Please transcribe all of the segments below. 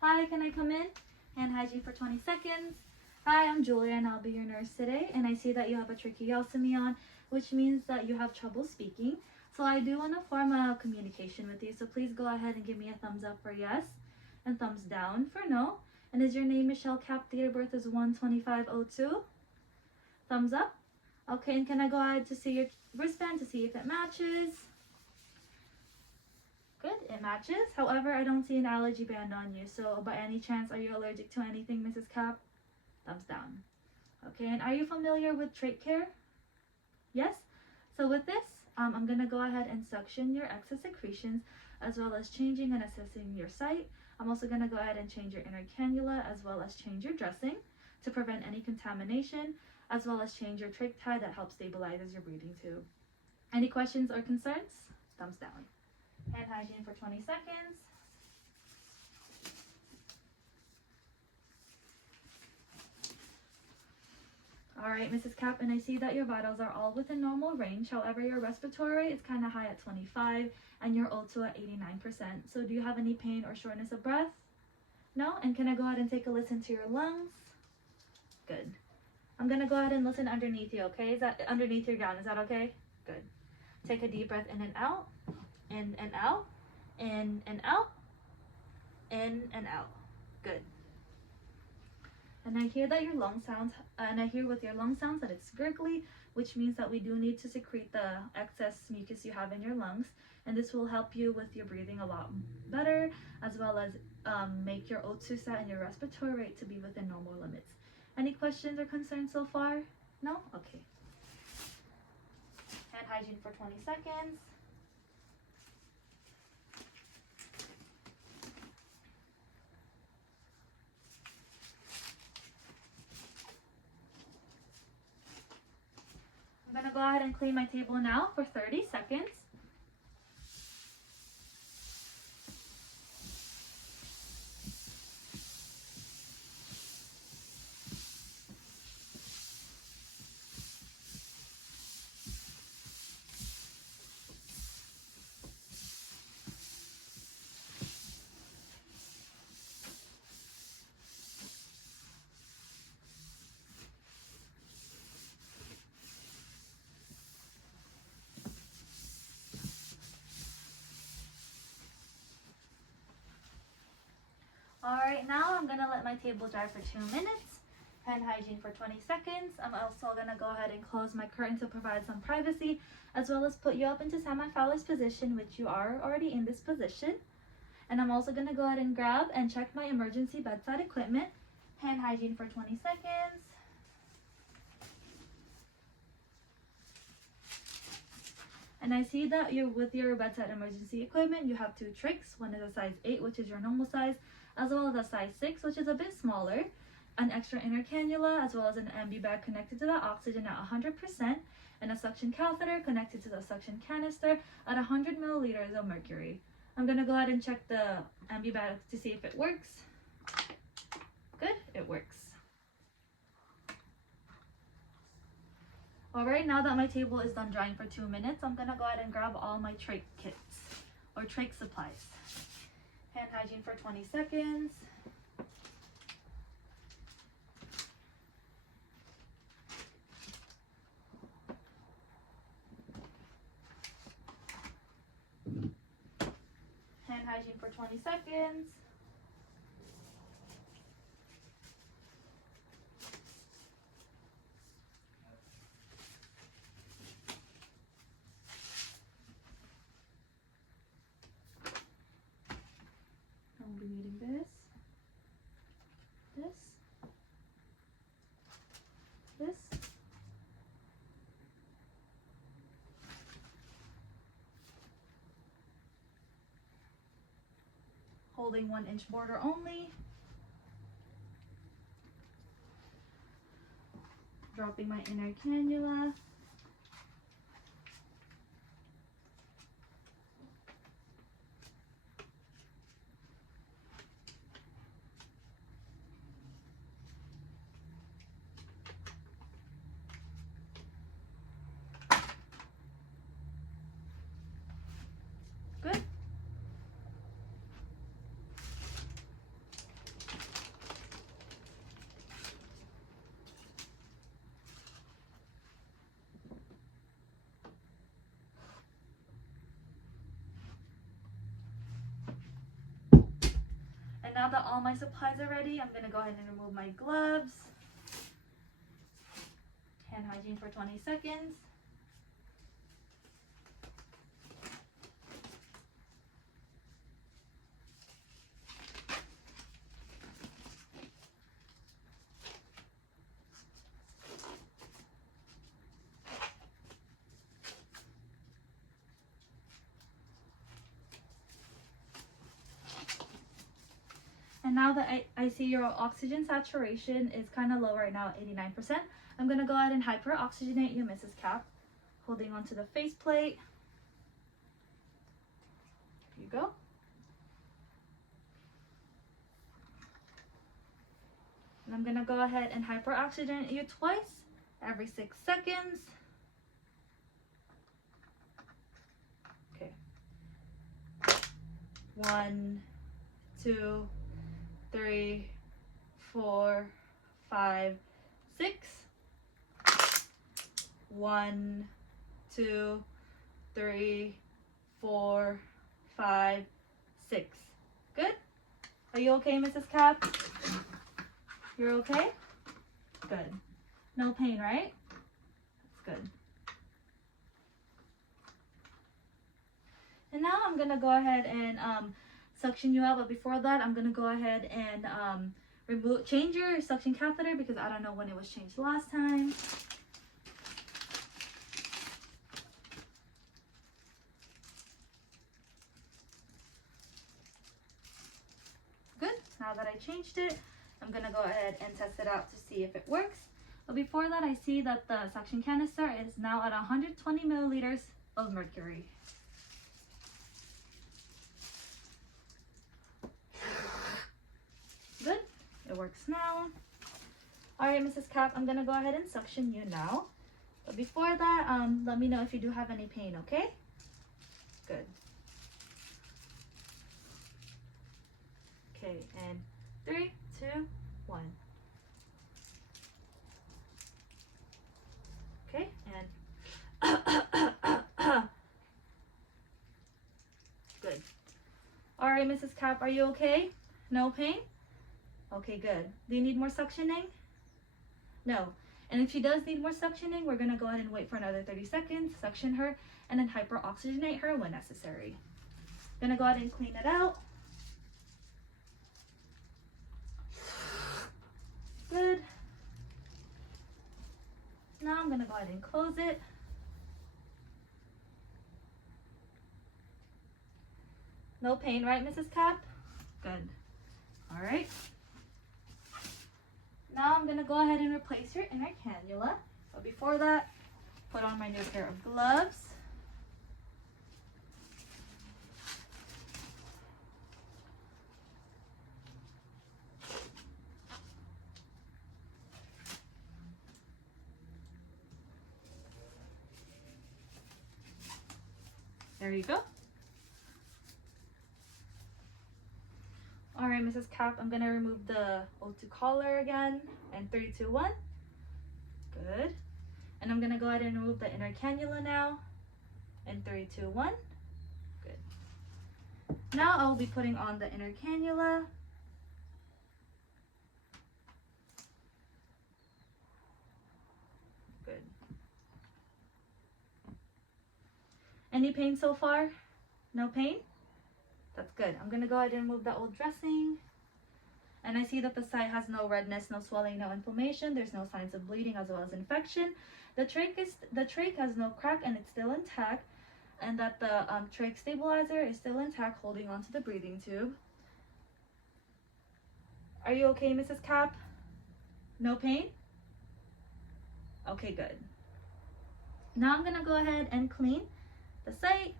Hi, can I come in? Hand hygiene for 20 seconds. Hi, I'm Julia and I'll be your nurse today. And I see that you have a tracheostomy on, which means that you have trouble speaking. So I do want to form a communication with you. So please go ahead and give me a thumbs up for yes and thumbs down for no. And is your name Michelle Cap? Date of birth is 1/25/02. Thumbs up. Okay, and can I go ahead to see your wristband to see if it matches? Good, it matches. However, I don't see an allergy band on you. So by any chance, are you allergic to anything, Mrs. Cap? Thumbs down. Okay, and are you familiar with trach care? Yes? So with this, I'm going to go ahead and suction your excess secretions as well as changing and assessing your site. I'm also going to go ahead and change your inner cannula as well as change your dressing to prevent any contamination, as well as change your trach tie that helps stabilize your breathing tube. Any questions or concerns? Thumbs down. Hand hygiene for 20 seconds. All right, Mrs. Cap, and I see that your vitals are all within normal range. However, your respiratory rate is kind of high at 25 and your O2 at 89%. So do you have any pain or shortness of breath? No? And can I go ahead and take a listen to your lungs? Good. I'm going to go ahead and listen underneath you, okay? Is that underneath your gown? Is that okay? Good. Take a deep breath in and out. In and out. In and out. In and out. Good. And I hear that your lung sounds, and I hear with your lung sounds that it's gurgly, which means that we do need to secrete the excess mucus you have in your lungs. And this will help you with your breathing a lot better, as well as make your O2 set and your respiratory rate to be within normal limits. Any questions or concerns so far? No? Okay. Hand hygiene for 20 seconds. I'm going to go ahead and clean my table now for 30 seconds. Alright, now I'm going to let my table dry for 2 minutes. Hand hygiene for 20 seconds. I'm also going to go ahead and close my curtain to provide some privacy, as well as put you up into semi-Fowler's position, which you are already in this position. And I'm also going to go ahead and grab and check my emergency bedside equipment. Hand hygiene for 20 seconds. And I see that with your bedside emergency equipment, you have 2 trachs. One is a size 8, which is your normal size, as well as a size 6, which is a bit smaller, an extra inner cannula, as well as an ambu bag connected to the oxygen at 100%, and a suction catheter connected to the suction canister at 100 milliliters of mercury. I'm going to go ahead and check the ambu bag to see if it works. Good, it works. Alright, now that my table is done drying for 2 minutes, I'm going to go ahead and grab all my trach kits, or trach supplies. Hand hygiene for 20 seconds. Hand hygiene for 20 seconds. I'll be needing this, this, holding 1-inch border only, dropping my inner cannula, good. now that all my supplies are ready, I'm gonna go ahead and remove my gloves. Hand hygiene for 20 seconds. And now that I see your oxygen saturation is kind of low right now at 89%, I'm going to go ahead and hyperoxygenate you, Mrs. Cap, holding onto the faceplate. Here you go. And I'm going to go ahead and hyperoxygenate you twice every 6 seconds. Okay. 1, 2, 3, 4, 5, 6. 1, 2, 3, 4, 5, 6. Good? Are you okay, Mrs. Cap? You're okay? Good. No pain, right? That's good. And now I'm going to go ahead and suction you out, but before that, I'm going to go ahead and change your suction catheter because I don't know when it was changed last time. Good. Now that I changed it, I'm going to go ahead and test it out to see if it works. But before that, I see that the suction canister is now at 120 milliliters of mercury. Good. It works now. All right, Mrs. Cap, I'm going to go ahead and suction you now. But before that, let me know if you do have any pain, okay? Good. Okay, and 3, 2, 1. Okay, and good. All right, Mrs. Cap, are you okay? No pain? Okay, good. Do you need more suctioning? No. And if she does need more suctioning, we're going to go ahead and wait for another 30 seconds, suction her, and then hyperoxygenate her when necessary. Going to go ahead and clean it out. Good. Now I'm going to go ahead and close it. No pain, right, Mrs. Cap? Good. All right. Now I'm going to go ahead and replace your inner cannula. But before that, put on my new pair of gloves. There you go. All right, Mrs. Cap, I'm going to remove the O2 collar again. And 3, 2, 1. Good. And I'm going to go ahead and remove the inner cannula now. And 3, 2, 1. Good. Now I'll be putting on the inner cannula. Good. Any pain so far? No pain? That's good. I'm going to go ahead and remove the old dressing. And I see that the site has no redness, no swelling, no inflammation. There's no signs of bleeding as well as infection. The trach has no crack and it's still intact. And that the trach stabilizer is still intact, holding onto the breathing tube. Are you okay, Mrs. Cap? No pain? Okay, good. Now I'm going to go ahead and clean the site.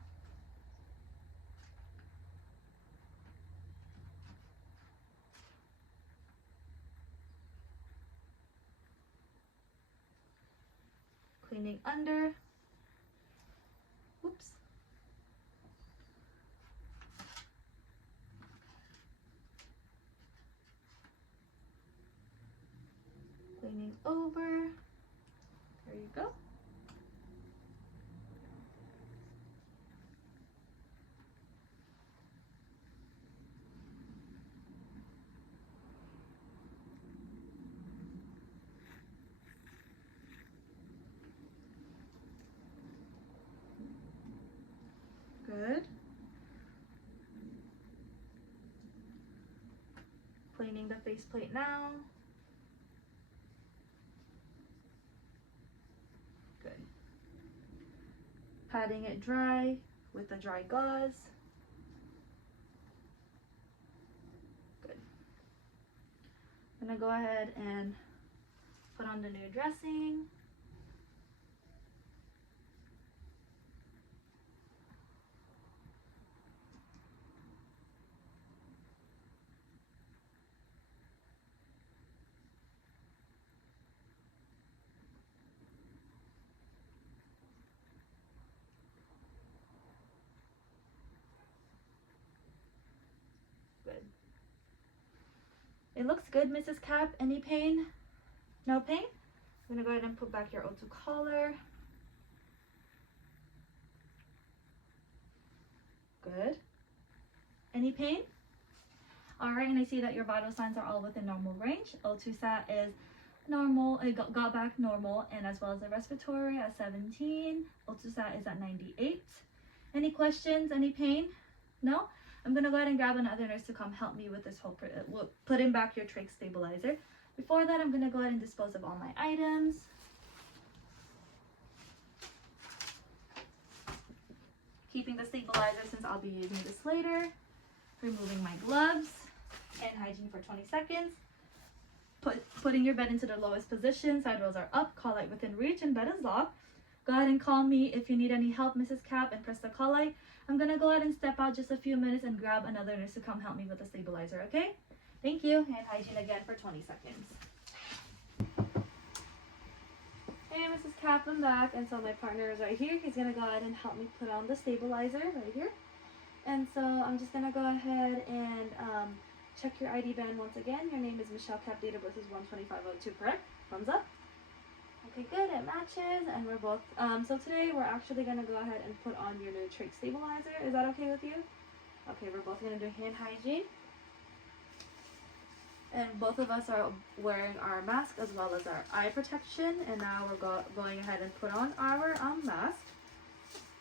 Cleaning under. Oops. Cleaning over. There you go. Good. Planing the faceplate now. Good. Patting it dry with a dry gauze. Good. I'm gonna go ahead and put on the new dressing. Good. It looks good, Mrs. Cap. Any pain? No pain? I'm gonna go ahead and put back your O2 collar. Good. Any pain? All right, and I see that your vital signs are all within normal range. O2 sat is normal, it got back normal, and as well as the respiratory at 17. O2 sat is at 98. Any questions? Any pain? No? I'm gonna go ahead and grab another nurse to come help me with this whole, putting back your trach stabilizer. Before that, I'm gonna go ahead and dispose of all my items. Keeping the stabilizer since I'll be using this later. Removing my gloves. And hygiene for 20 seconds. Putting your bed into the lowest position. Side rails are up. Call light within reach and bed is locked. Go ahead and call me if you need any help, Mrs. Cap, and press the call light. I'm gonna go ahead and step out just a few minutes and grab another nurse to come help me with the stabilizer, okay? Thank you. And hygiene again for 20 seconds. Hey, Mrs. Cap, I'm back. And so my partner is right here. He's gonna go ahead and help me put on the stabilizer right here. And so I'm just gonna go ahead and check your ID band once again. Your name is Michelle Cap, date of birth is 12502, correct? Thumbs up. Okay, good, it matches, and we're both, so today we're actually gonna go ahead and put on your new trach stabilizer. Is that okay with you? Okay, we're both gonna do hand hygiene. And both of us are wearing our mask as well as our eye protection, and now we're going ahead and put on our mask,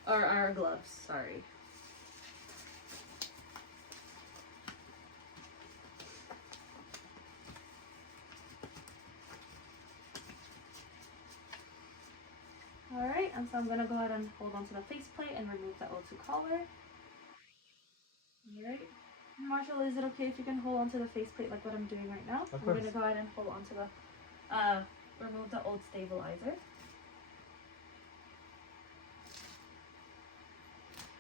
or our gloves, sorry. Alright, and so I'm going to go ahead and hold onto the faceplate and remove the O2 collar. Alright. Marshall, is it okay if you can hold onto the faceplate like what I'm doing right now? I'm going to go ahead and hold onto the, remove the old stabilizer.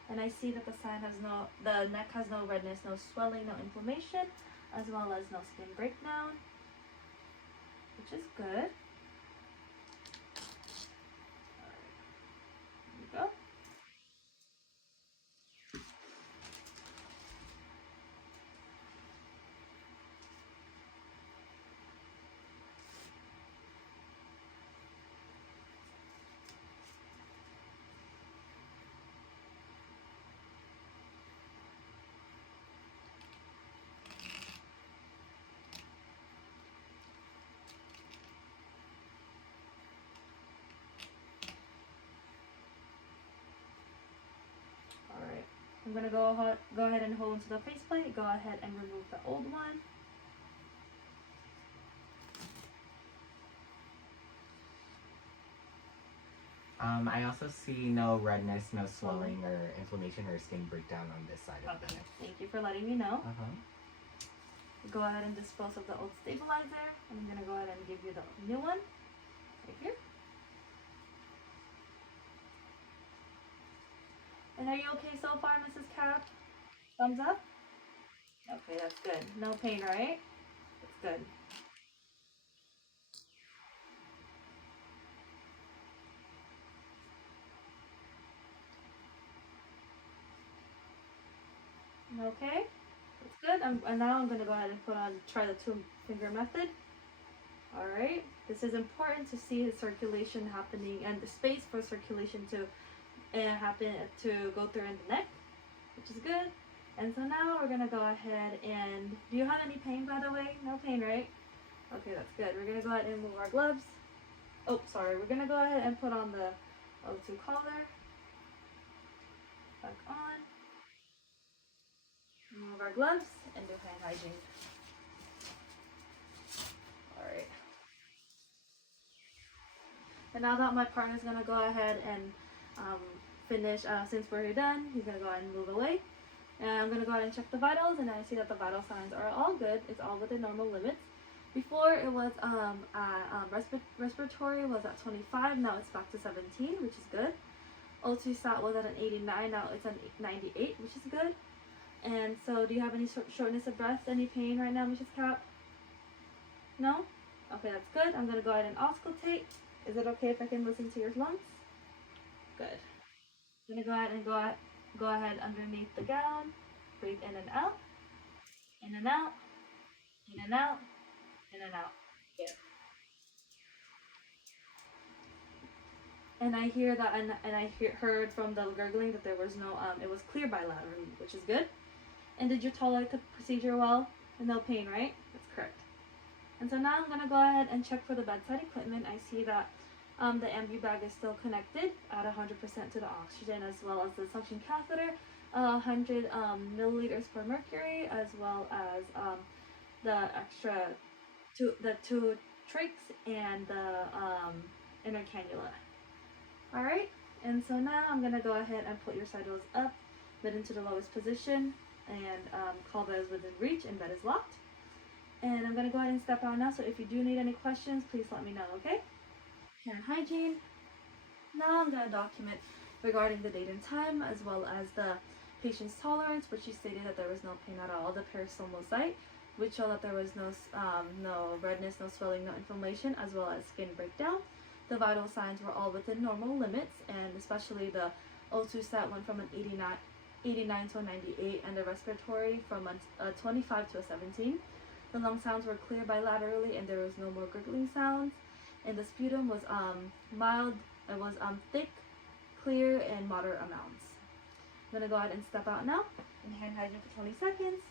And I see that the neck has no redness, no swelling, no inflammation, as well as no skin breakdown, which is good. Go. Alright, I'm going to go ahead and hold onto the faceplate. Go ahead and remove the old one. I also see no redness, no swelling or inflammation or skin breakdown on this side of the neck. Thank you for letting me know. Go ahead and dispose of the old stabilizer. I'm going to go ahead and give you the new one right here. And are you okay so far, Mrs. Cap? Thumbs up? Okay, that's good. No pain, right? That's good. Okay, that's good. And now I'm going to go ahead and try the 2-finger method. Alright, this is important to see the circulation happening and the space for circulation to go through in the neck, which is good. And so now we're going to go ahead and, do you have any pain by the way? No pain, right? Okay, that's good. We're going to go ahead and remove our gloves. Oh, sorry. We're going to go ahead and put on the O2 collar. Back on. Remove our gloves and do hand hygiene. Alright. And now that my partner's gonna go ahead and finish, since we're done, he's gonna go ahead and move away. And I'm gonna go ahead and check the vitals, and I see that the vital signs are all good. It's all within normal limits. Before it was respiratory was at 25, now it's back to 17, which is good. O2 sat was at an 89, now it's at 98, which is good. And so, do you have any shortness of breath, any pain right now, Mrs. Cap? No? Okay, that's good. I'm gonna go ahead and auscultate. Is it okay if I can listen to your lungs? Good. I'm gonna go ahead and go ahead underneath the gown. Breathe in and out. In and out. In and out. In and out. Good. And I hear that, and I heard from the gurgling that there was no, it was clear bilaterally, which is good. And did you tolerate the procedure well? And no pain, right? That's correct. And so now I'm going to go ahead and check for the bedside equipment. I see that the ambu bag is still connected at 100% to the oxygen, as well as the suction catheter, 100 milliliters per mercury, as well as the extra two trachs and the inner cannula. Alright, and so now I'm going to go ahead and put your side rails up, mid into the lowest position, and call bed is within reach, and bed is locked. And I'm going to go ahead and step out now, so if you do need any questions, please let me know, okay? Hand hygiene. Now I'm going to document regarding the date and time, as well as the patient's tolerance, which she stated that there was no pain at all. The peristomal site, which showed that there was no redness, no swelling, no inflammation, as well as skin breakdown. The vital signs were all within normal limits, and especially the O2 sat went from an 89 to a 98, and the respiratory from a 25 to a 17. The lung sounds were clear bilaterally, and there was no more gurgling sounds. And the sputum was mild, it was thick, clear, and moderate amounts. I'm gonna go ahead and step out now and hand hygiene for 20 seconds.